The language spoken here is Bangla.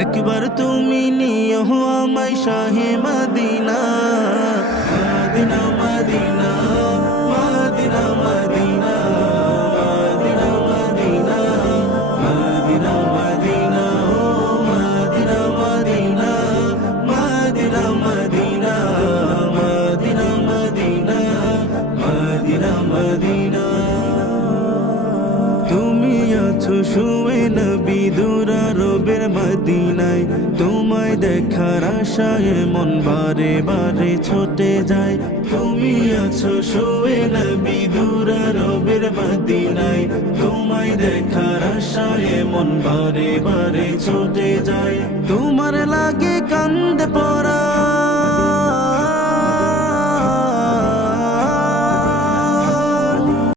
একবার তুমি নিয়ে আমায় শাহে Medina Medina Medina Medina Medina তুমি আছো শুয়ে নবী দুরা রবের মদিনায়, তোমায় দেখার আশায় মন বারে বারে ছোটে যায়। তুমি আছো শোয়ে রবের মদিনায়, তোমায় দেখার আশায় মন বারে বারে ছোটে যায়। তোমার লাগে কান্দে